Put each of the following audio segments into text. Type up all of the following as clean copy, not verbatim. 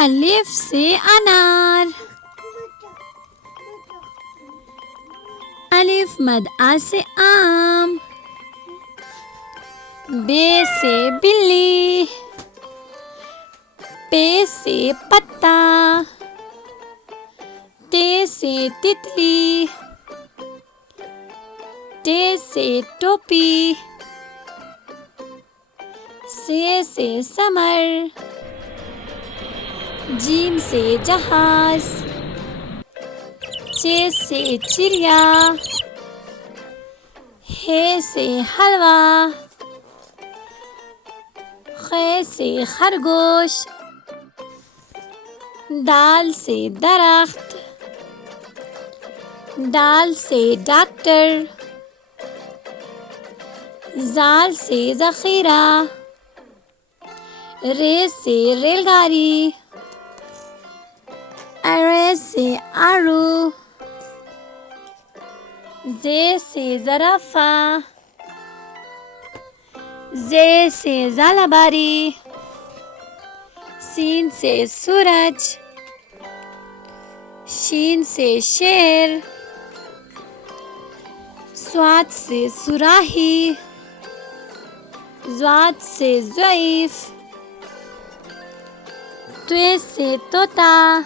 अलिफ से अनार, अलिफ मद आ से आम, बे से बिल्ली, पे से पत्ता, ते से तितली, टे से टोपी, से समर, जीम से जहाज, चे से चिड़िया, हे से हलवा, खे से खरगोश, दाल से दरख्त, दाल से डॉक्टर, जाल से ज़ख़ीरा, रे से रेलगाड़ी, अरे से आरू, जे से ज़राफ़ा, जे से ज़ालाबारी, सीन से सूरज, शीन से शेर, स्वाद से सुराही, ज़्वाद से ज़ईफ़, त्वे से तोता,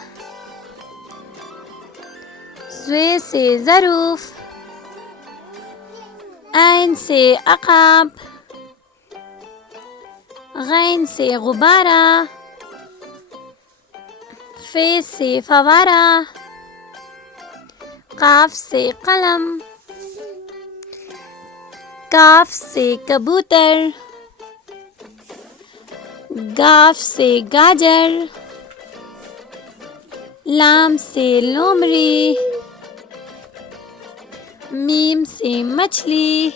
ज़्वे से ज़रूफ़, ऐन से अक़ाब, गैन से गुब्बारा, फे से फवारा, काफ से कलम, काफ से कबूतर, गाफ से गाजर, लाम से लोमड़ी, मीम से मछली,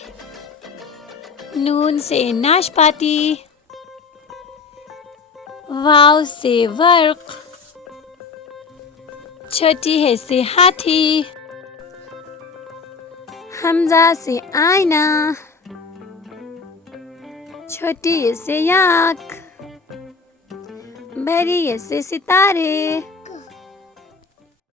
नून से नाशपाती, वाव से वर्क, छोटी है से हाथी, हमजा से आईना, छोटी है से याक, बड़ी है से सितारे।